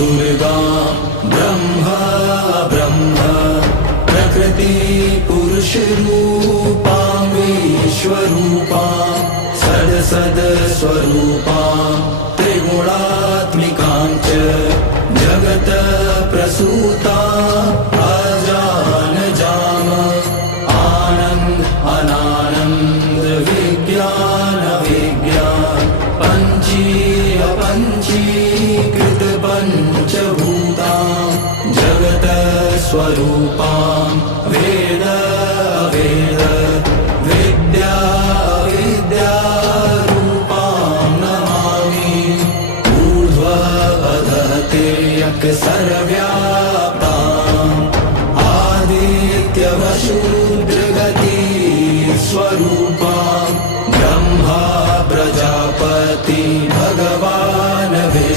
दुर्गा ब्रह्म ब्रह्म प्रकृति पुरुष रूपा विश्वरूपा सद स्वरूपा त्रिगुणात्मिकांच जगत प्रसूता अजान जाम आनंद अनानंद विज्ञान विज्ञान पंचीय पंचीकृत पंचभूता जगत स्वरूपा वेद वेद विद्या विद्या रूपां नमामि ऊर्ध्व अधः तिर्यक् सर्व्या